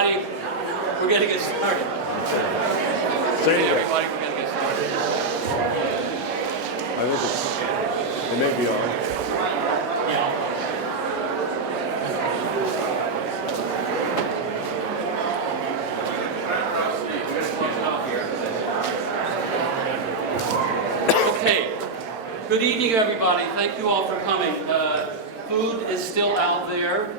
everybody. We're going to get started. Hey, everybody. We're going to get started. I think it may be on. Yeah. Okay. Good evening, everybody. Thank you all for coming. Food is still out there,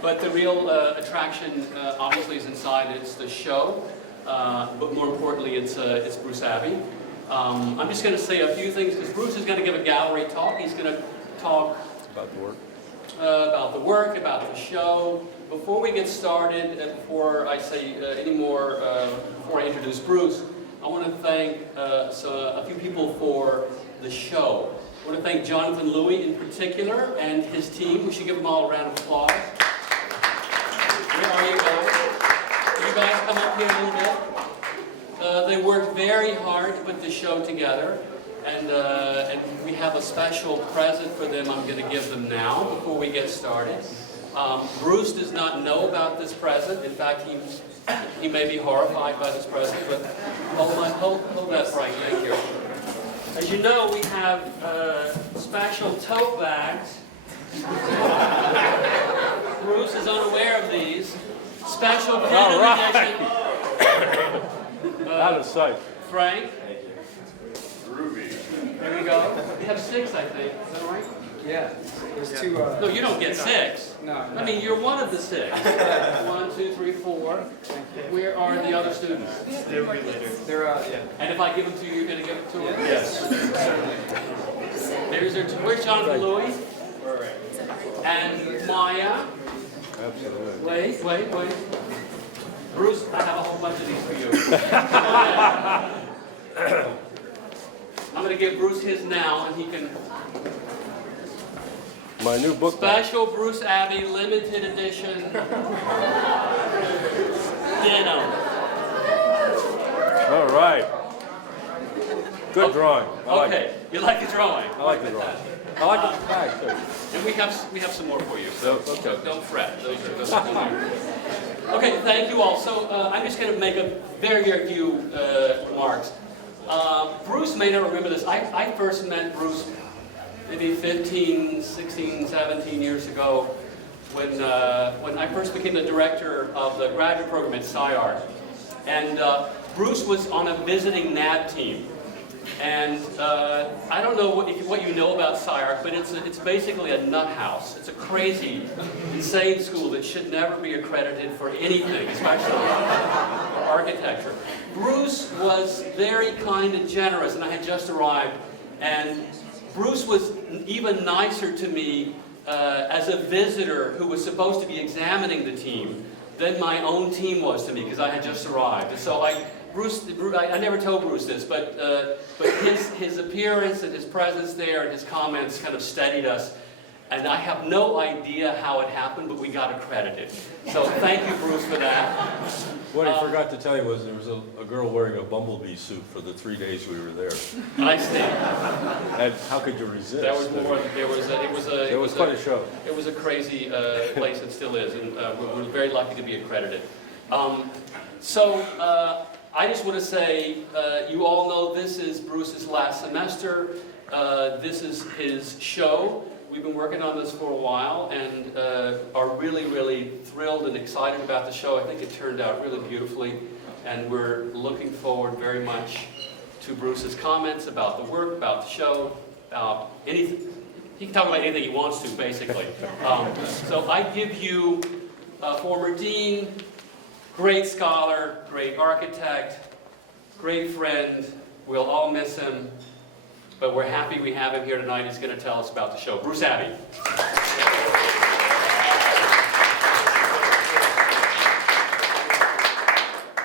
but the real attraction obviously is inside. It's the show, but more importantly, it's Bruce Abbey. I'm just going to say a few things because Bruce is going to give a gallery talk. He's going to talk About the work. About the show. Before we get started, and before I say any more, before I introduce Bruce, I want to thank a few people for the show. I want to thank Jonathan Louie in particular and his team. We should give them all a round of applause. Where are you guys? Can you guys come up here a little bit? They worked very hard to put the show together, and we have a special present for them I'm going to give them now before we get started. Bruce does not know about this present. In fact, he may be horrified by this present, but hold that right, thank you. As you know, we have special tote bags. Bruce is unaware of these. Special Kindle edition. Out of sight. Frank. There you go. We have 6, I think. Is that right? Yeah. There's 2. No, you don't get 6. No. I mean, you're one of the 6. 1, 2, 3, 4. Where are the other students? They're later. They're yeah. And if I give them to you, you're going to give them to them? Yes. Certainly. Where's Jonathan Louie? And Maya. Absolutely. Wait. Bruce, I have a whole bunch of these for you. I'm going to give Bruce his now, and he can... My new book. Special Bruce Abbey limited edition. All right. Good drawing. I like Okay, it. you like the drawing? I like the drawing. I like the tag too. And we have some more for you, so Okay. don't fret. Those are okay, thank you all. So I'm just going to make a very few remarks. Bruce may not remember this. I first met Bruce maybe 15, 16, 17 years ago when I first became the director of the graduate program at SciArt. And Bruce was on a visiting NAB team. And I don't know what you know about SciArt, but it's basically a nut house. It's a crazy, insane school that should never be accredited for anything, especially architecture. Bruce was very kind and generous, and I had just arrived. And Bruce was even nicer to me as a visitor who was supposed to be examining the team than my own team was to me, because I had just arrived. And so I never told Bruce this, but his appearance and his presence there and his comments kind of steadied us. And I have no idea how it happened, but we got accredited. So thank you, Bruce, for that. What I forgot to tell you was there was a girl wearing a bumblebee suit for the 3 days we were there. I see. And how could you resist? That was more. It was quite a show. It was a crazy place, and still is, and we're very lucky to be accredited. I just want to say, you all know this is Bruce's last semester. This is his show. We've been working on this for a while and are really, really thrilled and excited about the show. I think it turned out really beautifully, and we're looking forward very much to Bruce's comments about the work, about the show, about anything. He can talk about anything he wants to, basically. So I give you a former dean, great scholar, great architect, great friend. We'll all miss him. But we're happy we have him here tonight. He's going to tell us about the show. Bruce Abbey.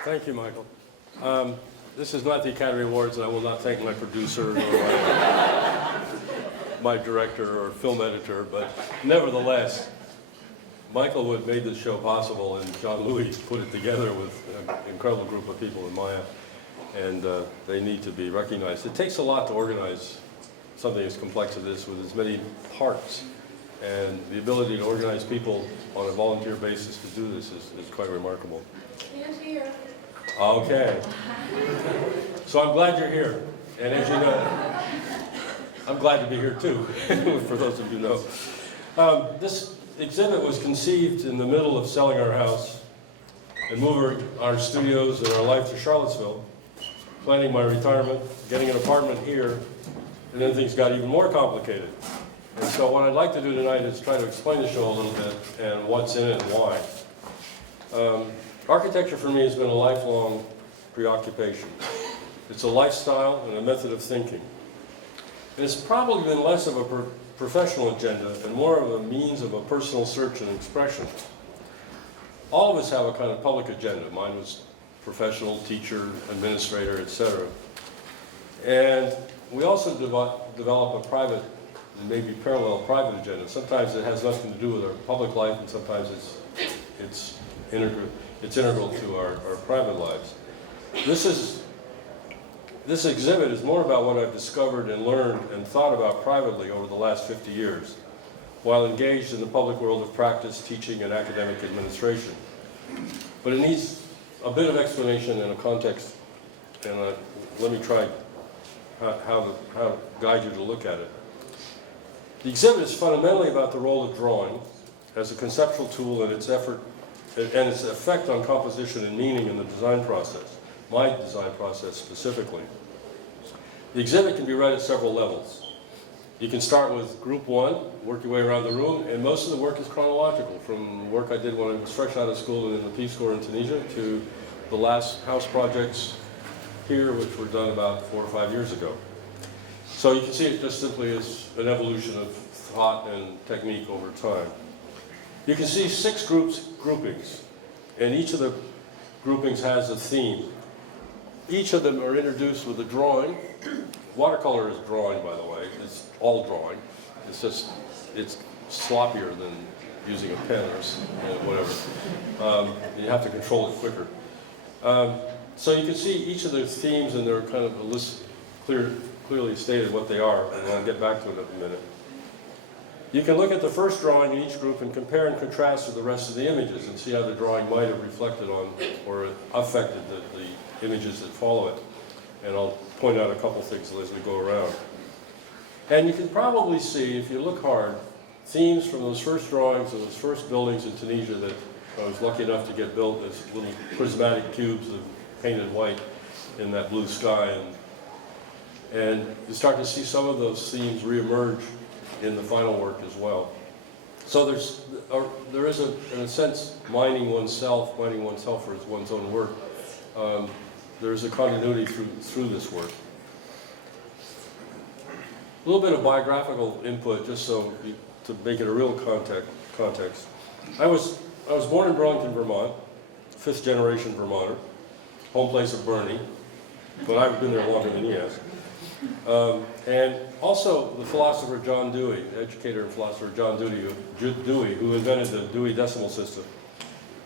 Thank you, Michael. This is not the Academy Awards, and I will not thank my producer or my director or film editor, but nevertheless, Michael would made this show possible, and John Louie put it together with an incredible group of people in Maya, and they need to be recognized. It takes a lot to organize something as complex as this with as many parts. And the ability to organize people on a volunteer basis to do this is quite remarkable. Can't hear. Okay. So I'm glad you're here. And as you know, I'm glad to be here too, for those of you who know. This exhibit was conceived in the middle of selling our house and moving our studios and our life to Charlottesville, planning my retirement, getting an apartment here, and then things got even more complicated. And so what I'd like to do tonight is try to explain the show a little bit and what's in it and why. Architecture for me has been a lifelong preoccupation. It's a lifestyle and a method of thinking. And it's probably been less of a professional agenda and more of a means of a personal search and expression. All of us have a kind of public agenda. Mine was professional, teacher, administrator, etc. And we also develop a private, maybe parallel private agenda. Sometimes it has nothing to do with our public life, and sometimes it's integral to our private lives. This exhibit is more about what I've discovered and learned and thought about privately over the last 50 years, while engaged in the public world of practice, teaching, and academic administration. But it needs a bit of explanation and a context, and let me try how to guide you to look at it. The exhibit is fundamentally about the role of drawing as a conceptual tool and its effect on composition and meaning in the design process, my design process specifically. The exhibit can be read at several levels. You can start with group one, work your way around the room, and most of the work is chronological, from work I did when I was fresh out of school and in the Peace Corps in Tunisia to the last house projects here, which were done about 4 or 5 years ago. So you can see it just simply as an evolution of thought and technique over time. You can see 6 groupings, and each of the groupings has a theme. Each of them are introduced with a drawing. Watercolor is drawing, by the way. It's all drawing. It's just, it's sloppier than using a pen or whatever. You have to control it quicker. So you can see each of the themes, and they're kind of a list, clearly stated what they are, and I'll get back to it in a minute. You can look at the first drawing in each group and compare and contrast with the rest of the images and see how the drawing might have reflected on or affected the images that follow it. And I'll point out a couple things as we go around. And you can probably see, if you look hard, themes from those first drawings of those first buildings in Tunisia that I was lucky enough to get built as little prismatic cubes of painted white in that blue sky. And you start to see some of those themes reemerge in the final work as well. So there is, in a sense, mining oneself for one's own work. There's a continuity through this work. A little bit of biographical input, just to make it a real context. I was born in Burlington, Vermont, 5th generation Vermonter, home place of Bernie, but I've been there longer than he has. And also the philosopher John Dewey, educator and philosopher John Dewey, who invented the Dewey Decimal System,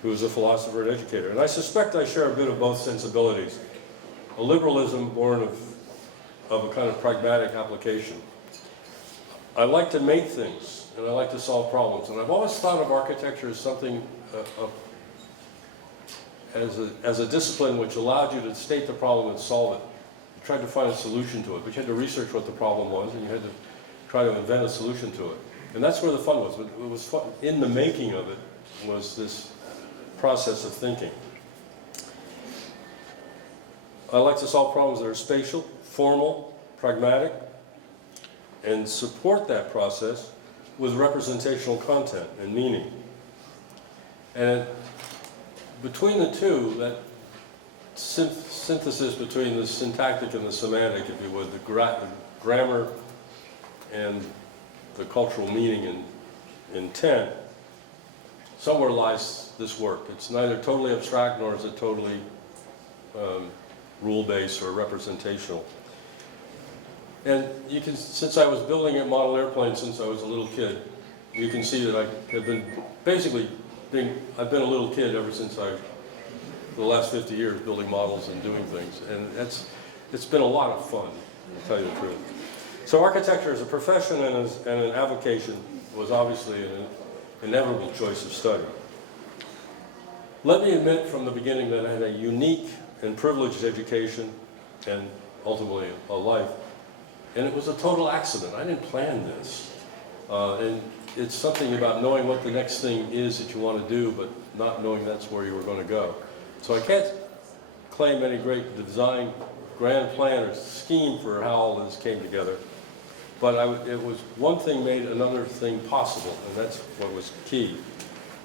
who is a philosopher and educator. And I suspect I share a bit of both sensibilities. A liberalism born of a kind of pragmatic application. I like to make things, and I like to solve problems. And I've always thought of architecture as something, as a discipline which allowed you to state the problem and solve it. You tried to find a solution to it, but you had to research what the problem was, and you had to try to invent a solution to it. And that's where the fun was. It was fun. In the making of it was this process of thinking. I like to solve problems that are spatial, formal, pragmatic, and support that process with representational content and meaning. And between the two, that synthesis between the syntactic and the semantic, if you would, the grammar and the cultural meaning and intent, somewhere lies this work. It's neither totally abstract nor is it totally rule-based or representational. And you can, since I was building a model airplane since I was a little kid, you can see that I have been I've been a little kid ever since for the last 50 years, building models and doing things. And it's been a lot of fun, to tell you the truth. So architecture is a profession and an avocation, was obviously an inevitable choice of study. Let me admit from the beginning that I had a unique and privileged education and ultimately a life, and it was a total accident. I didn't plan this. And it's something about knowing what the next thing is that you want to do, but not knowing that's where you were going to go. So I can't claim any great design, grand plan or scheme for how all this came together. But it was one thing made another thing possible, and that's what was key.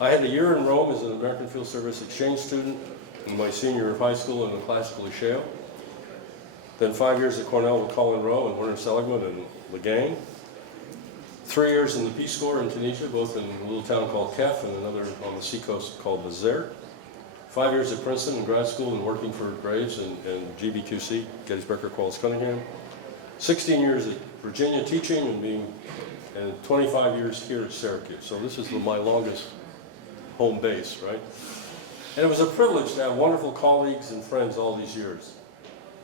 I had a year in Rome as an American Field Service exchange student in my senior year of high school in the classical liceo. Then 5 years at Cornell with Colin Rowe and Werner Seligman and Legain. 3 years in the Peace Corps in Tunisia, both in a little town called Kef and another on the seacoast called Nazaire. 5 years at Princeton in grad school and working for Graves and GBQC, Gettysburg Qualls Cunningham. 16 years at Virginia teaching and 25 years here at Syracuse. So this is my longest home base, right? And it was a privilege to have wonderful colleagues and friends all these years.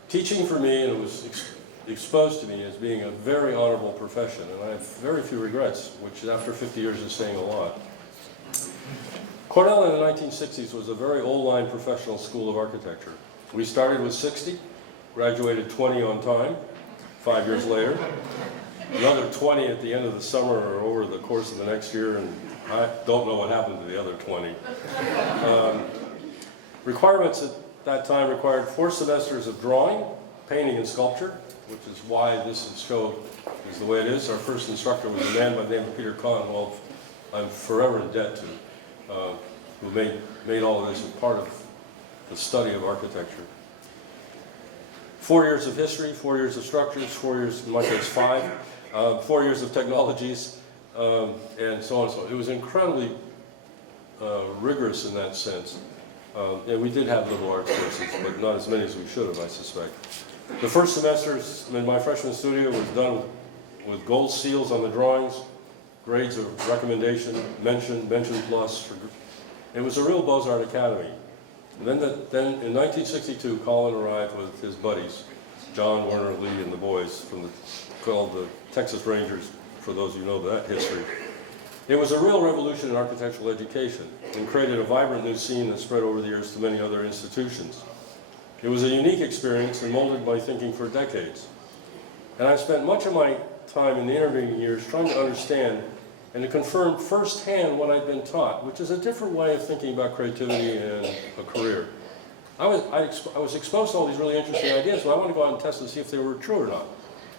Teaching for me, and it was exposed to me as being a very honorable profession, and I have very few regrets, which after 50 years is saying a lot. Cornell in the 1960s was a very old-line professional school of architecture. We started with 60, graduated 20 on time, 5 years later, another 20 at the end of the summer or over the course of the next year, and I don't know what happened to the other 20. Requirements at that time required 4 semesters of drawing, painting, and sculpture, which is why this show is the way it is. Our first instructor was a man by the name of Peter Kahn, who I'm forever in debt to, who made all of this a part of the study of architecture. 4 years of history, 4 years of structures, 4 years, in my case 5, 4 years of technologies, and so on and so on. It was incredibly rigorous in that sense. And we did have liberal arts courses, but not as many as we should have, I suspect. The first semester in my freshman studio was done with gold seals on the drawings, grades of recommendation, mention plus. It was a real Beaux-Arts academy. And then in 1962, Colin arrived with his buddies, John, Werner, Lee, and the boys called the Texas Rangers, for those of you who know that history. It was a real revolution in architectural education and created a vibrant new scene that spread over the years to many other institutions. It was a unique experience and molded my thinking for decades. And I've spent much of my time in the intervening years trying to understand and to confirm firsthand what I'd been taught, which is a different way of thinking about creativity and a career. I was exposed to all these really interesting ideas, so I want to go out and test to see if they were true or not,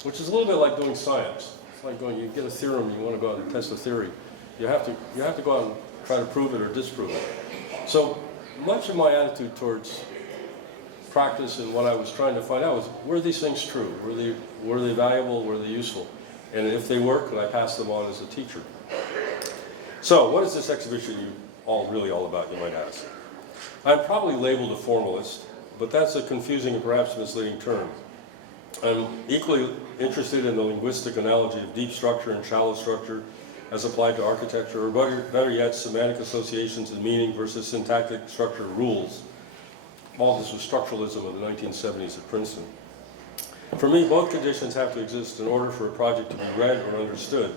which is a little bit like doing science. It's like you get a theorem, you want to go out and test a theory. You have to go out and try to prove it or disprove it. So much of my attitude towards practice and what I was trying to find out was, were these things true? Were they valuable? Were they useful? And if they were, could I pass them on as a teacher? So what is this exhibition really all about, you might ask? I'm probably labeled a formalist, but that's a confusing and perhaps misleading term. I'm equally interested in the linguistic analogy of deep structure and shallow structure as applied to architecture, or better yet, semantic associations and meaning versus syntactic structure rules. All this was structuralism of the 1970s at Princeton. For me, both conditions have to exist in order for a project to be read or understood.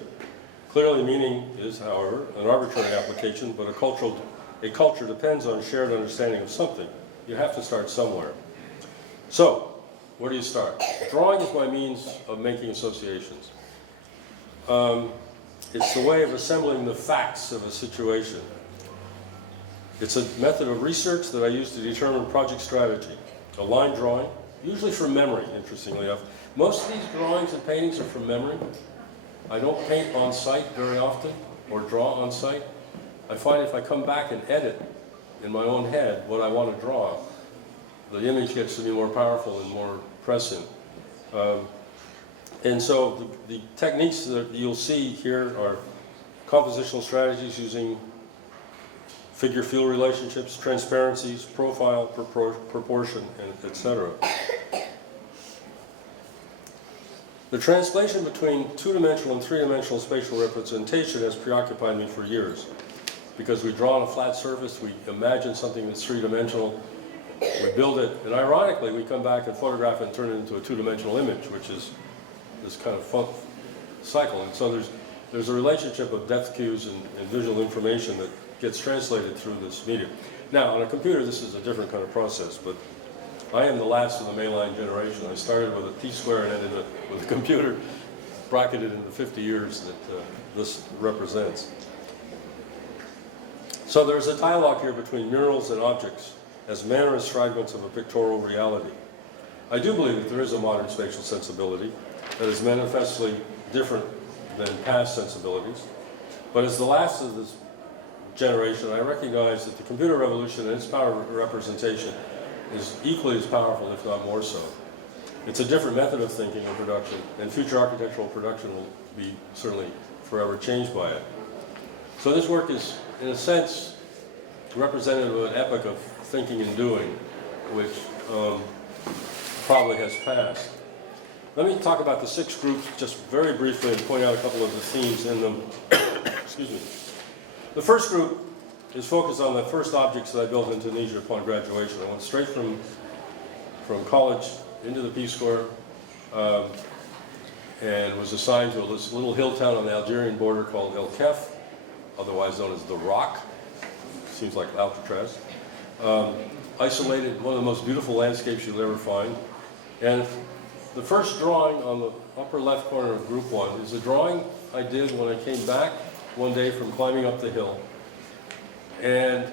Clearly, meaning is, however, an arbitrary application, but a culture depends on shared understanding of something. You have to start somewhere. So, where do you start? Drawing is my means of making associations. It's the way of assembling the facts of a situation. It's a method of research that I use to determine project strategy. A line drawing, usually from memory, interestingly enough. Most of these drawings and paintings are from memory. I don't paint on site very often, or draw on site. I find if I come back and edit in my own head what I want to draw, the image gets to be more powerful and more prescient. And so the techniques that you'll see here are compositional strategies using figure-field relationships, transparencies, profile, proportion, and etc. The translation between two-dimensional and three-dimensional spatial representation has preoccupied me for years. Because we draw on a flat surface, we imagine something that's three-dimensional, we build it, and ironically, we come back and photograph it and turn it into a two-dimensional image, which is this kind of cycle. And so there's a relationship of depth cues and visual information that gets translated through this medium. Now, on a computer, this is a different kind of process, but I am the last of the mainline generation. I started with a T-square and ended up with a computer bracketed in the 50 years that this represents. So there's a dialogue here between murals and objects as mannerist fragments of a pictorial reality. I do believe that there is a modern spatial sensibility that is manifestly different than past sensibilities. But as the last of this generation, I recognize that the computer revolution and its power of representation is equally as powerful, if not more so. It's a different method of thinking and production, and future architectural production will be certainly forever changed by it. So this work is, in a sense, representative of an epoch of thinking and doing, which probably has passed. Let me talk about the 6 groups just very briefly and point out a couple of the themes in them. Excuse me. The first group is focused on the first objects that I built in Tunisia upon graduation. I went straight from college into the Peace Corps and was assigned to this little hill town on the Algerian border called El Kef, otherwise known as The Rock. Seems like Alcatraz. Isolated, one of the most beautiful landscapes you'll ever find. And the first drawing on the upper left corner of group 1 is a drawing I did when I came back one day from climbing up the hill. And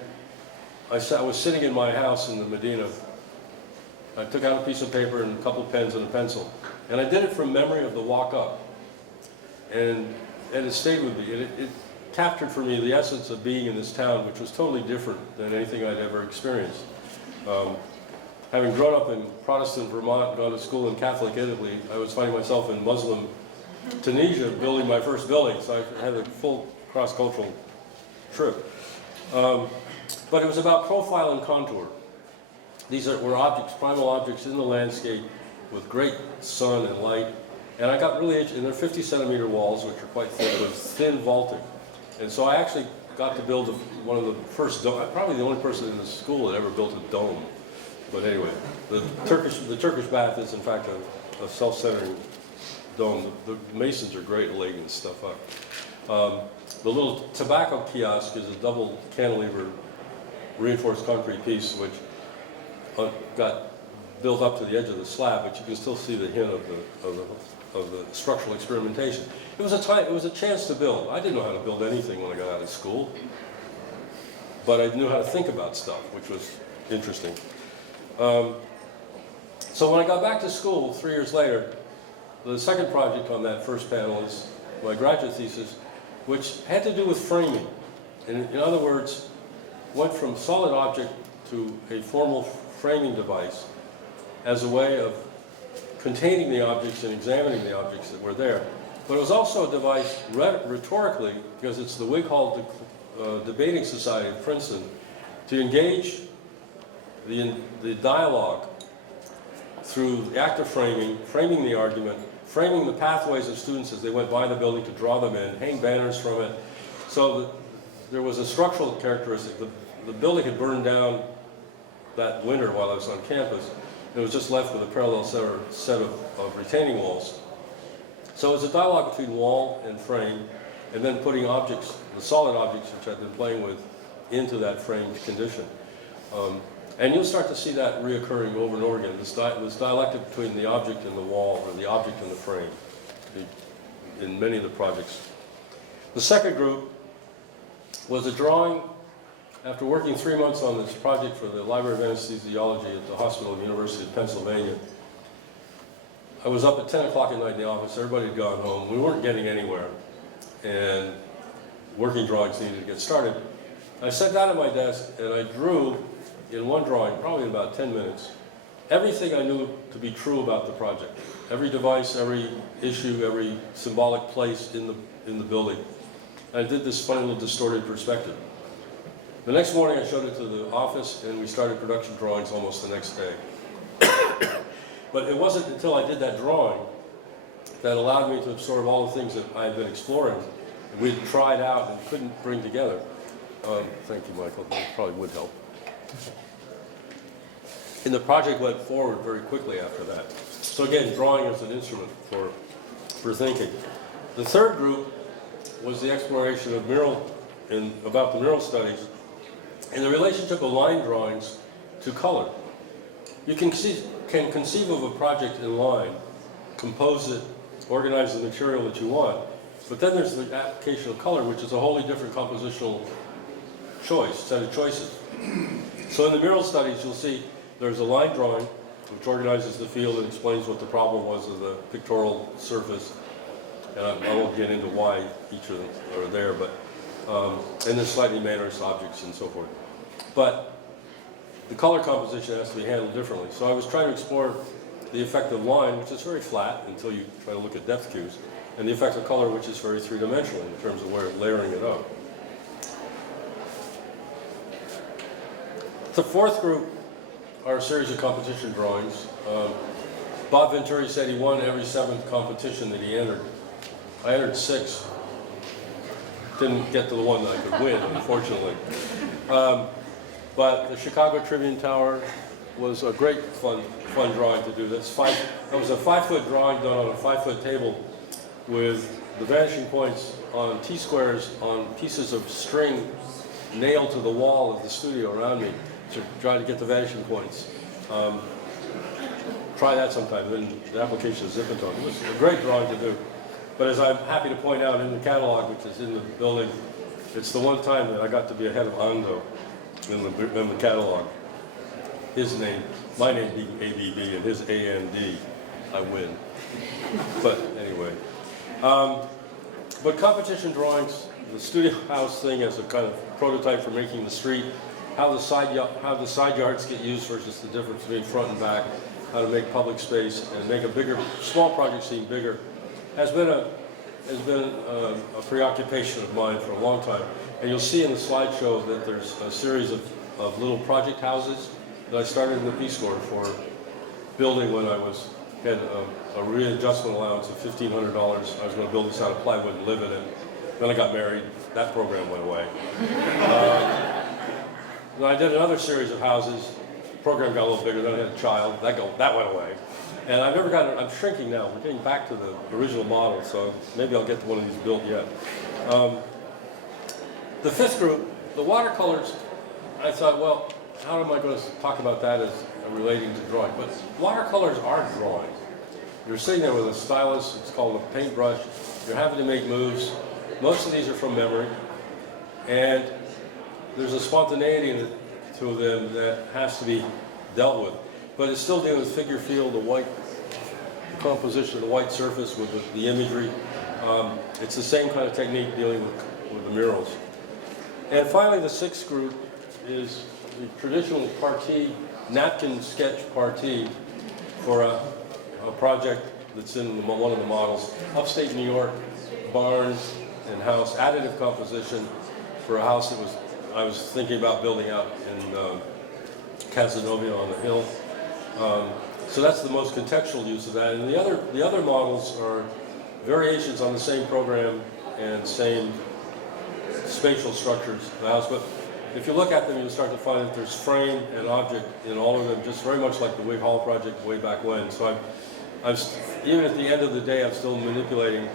I was sitting in my house in the Medina. I took out a piece of paper and a couple of pens and a pencil. And I did it from memory of the walk up. And it stayed with me. It captured for me the essence of being in this town, which was totally different than anything I'd ever experienced. Having grown up in Protestant Vermont and gone to school in Catholic Italy, I was finding myself in Muslim Tunisia building my first building, so I had a full cross-cultural trip. But it was about profile and contour. These were objects, primal objects in the landscape with great sun and light. And I got really interested, and they're 50-centimeter walls, which are quite thick, with thin vaulting. And so I actually got to build one of the first, probably the only person in the school that ever built a dome. But anyway, the Turkish bath is in fact a self-centering dome. The masons are great at laying this stuff up. The little tobacco kiosk is a double cantilever reinforced concrete piece which got built up to the edge of the slab, but you can still see the hint of the structural experimentation. It was a chance to build. I didn't know how to build anything when I got out of school, but I knew how to think about stuff, which was interesting. So when I got back to school 3 years later, the second project on that first panel is my graduate thesis, which had to do with framing. And in other words, went from solid object to a formal framing device as a way of containing the objects and examining the objects that were there. But it was also a device rhetorically, because it's the Whig Hall Debating Society of Princeton, to engage the dialogue through the act of framing the argument, framing the pathways of students as they went by the building to draw them in, hang banners from it. So there was a structural characteristic. The building had burned down that winter while I was on campus. It was just left with a parallel set of retaining walls. So it was a dialogue between wall and frame, and then putting objects, the solid objects which I'd been playing with, into that framed condition. And you'll start to see that reoccurring over and over again, this dialectic between the object and the wall, or the object and the frame, in many of the projects. The second group was a drawing. After working 3 months on this project for the Library of Anesthesiology at the Hospital of the University of Pennsylvania, I was up at 10 o'clock at night in the office. Everybody had gone home. We weren't getting anywhere, and working drawings needed to get started. I sat down at my desk and I drew in one drawing, probably in about 10 minutes, everything I knew to be true about the project. Every device, every issue, every symbolic place in the building. I did this funny little distorted perspective. The next morning I showed it to the office and we started production drawings almost the next day. But it wasn't until I did that drawing that allowed me to absorb all the things that I had been exploring, and we'd tried out and couldn't bring together. Thank you, Michael. That probably would help. And the project went forward very quickly after that. So again, drawing as an instrument for thinking. The third group was the exploration of about the mural studies and the relationship of line drawings to color. You can conceive of a project in line, compose it, organize the material that you want, but then there's the application of color, which is a wholly different compositional set of choices. So in the mural studies, you'll see there's a line drawing, which organizes the field and explains what the problem was of the pictorial surface. And I won't get into why each of them are there, but and there's slightly mannerist objects and so forth. But the color composition has to be handled differently. So I was trying to explore the effect of line, which is very flat until you try to look at depth cues, and the effect of color, which is very three-dimensional in terms of layering it up. The fourth group are a series of competition drawings. Bob Venturi said he won every 7th competition that he entered. I entered 6. Didn't get to the one that I could win, unfortunately. But the Chicago Tribune Tower was a great fun drawing to do. That was a 5-foot drawing done on a 5-foot table with the vanishing points on T-squares on pieces of string nailed to the wall of the studio around me to try to get the vanishing points. Try that sometime. Then the application of Zippantone. It was a great drawing to do. But as I'm happy to point out in the catalog, which is in the building, it's the one time that I got to be ahead of Ando in the catalog. His name, my name being ABB, and his AND, I win. But anyway. But competition drawings, the studio house thing as a kind of prototype for making the street, how the side yards get used versus the difference between front and back, how to make public space and make a small project seem bigger, has been a preoccupation of mine for a long time. And you'll see in the slideshow that there's a series of little project houses that I started in the Peace Corps for building when I had a readjustment allowance of $1,500. I was going to build this out of plywood and live in it. Then I got married. That program went away. Then I did another series of houses. The program got a little bigger. Then I had a child. That went away. And I've never gotten, I'm shrinking now. We're getting back to the original model, so maybe I'll get one of these built yet. The fifth group, the watercolors, I thought, well, how am I going to talk about that as relating to drawing? But watercolors are drawing. You're sitting there with a stylus, it's called a paintbrush. You're having to make moves. Most of these are from memory. And there's a spontaneity to them that has to be dealt with. But it's still dealing with figure feel, the white composition of the white surface with the imagery. It's the same kind of technique dealing with the murals. And finally, the sixth group is the traditional partie, napkin sketch partie for a project that's in one of the models. Upstate New York, barn and house, additive composition for a house that I was thinking about building out in Casanova on the hill. So that's the most contextual use of that. And the other models are variations on the same program and same spatial structures of the house. But if you look at them, you'll start to find that there's frame and object in all of them, just very much like the Wig Hall project way back when. So I'm even at the end of the day, I'm still manipulating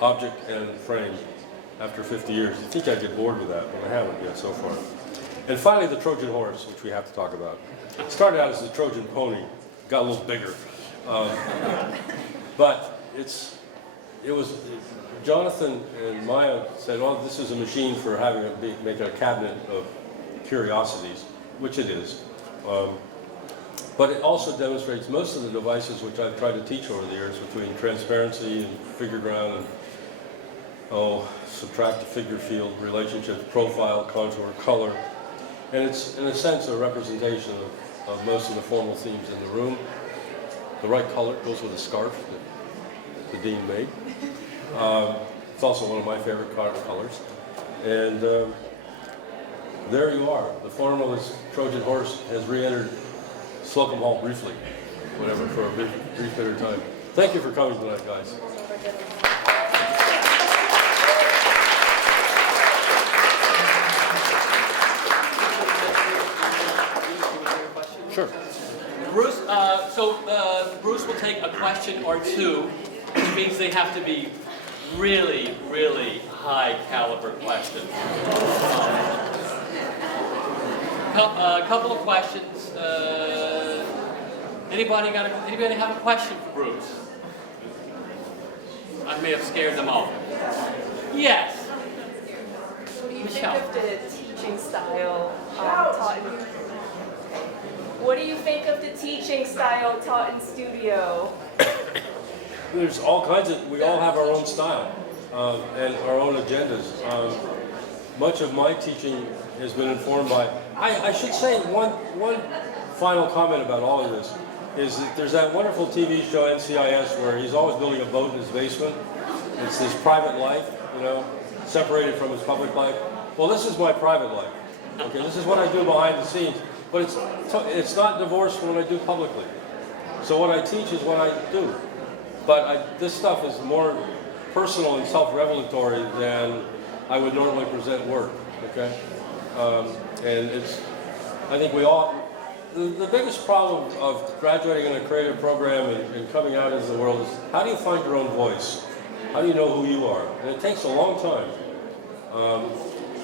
object and frame after 50 years. You think I'd get bored with that, but I haven't yet so far. And finally, the Trojan Horse, which we have to talk about. It started out as the Trojan Pony, got a little bigger. But it was, Jonathan and Maya said, well, this is a machine for make a cabinet of curiosities, which it is. But it also demonstrates most of the devices which I've tried to teach over the years between transparency and figure ground and, subtract the figure field, relationships, profile, contour, color. And it's, in a sense, a representation of most of the formal themes in the room. The right color goes with a scarf that the dean made. It's also one of my favorite colors. And there you are. The formalist Trojan Horse has re-entered Slocum Hall briefly, whatever, for a brief period of time. Thank you for coming tonight, guys. Sure. Bruce, Bruce will take a question or two, which means they have to be really, really high caliber questions. A couple of questions. Anybody have a question for Bruce? I may have scared them off. Yes. What do you Michelle. think of the teaching style taught in? What do you think of the teaching style taught in studio? There's all kinds of, we all have our own style and our own agendas. Much of my teaching has been informed by, I should say one final comment about all of this is that there's that wonderful TV show NCIS where he's always building a boat in his basement. It's his private life, you know, separated from his public life. Well, this is my private life. Okay, this is what I do behind the scenes, but it's not divorced from what I do publicly. So what I teach is what I do. But this stuff is more personal and self-revelatory than I would normally present work, okay? And I think we all, the biggest problem of graduating in a creative program and coming out into the world is how do you find your own voice? How do you know who you are? And it takes a long time.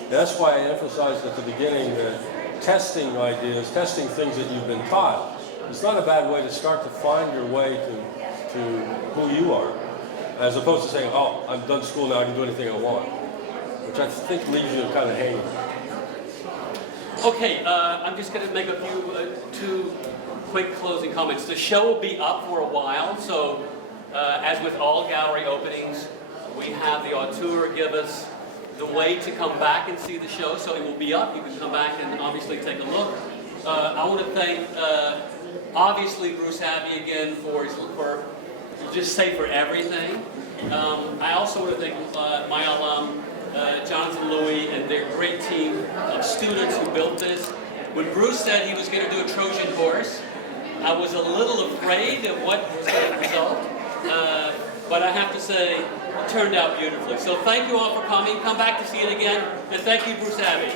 That's why I emphasized at the beginning that testing ideas, testing things that you've been taught, is not a bad way to start to find your way to who you are, as opposed to saying, oh, I'm done school now, I can do anything I want, which I think leaves you kind of hanging. Okay, I'm just going to make a few, two quick closing comments. The show will be up for a while, so as with all gallery openings, we have the auteur give us the way to come back and see the show, so it will be up. You can come back and obviously take a look. I want to thank, obviously, Bruce Abbey again for everything. I also want to thank my alum, Jonathan Louis, and their great team of students who built this. When Bruce said he was going to do a Trojan Horse, I was a little afraid of what was going to result, but I have to say, it turned out beautifully. So thank you all for coming. Come back to see it again, and thank you, Bruce Abbey.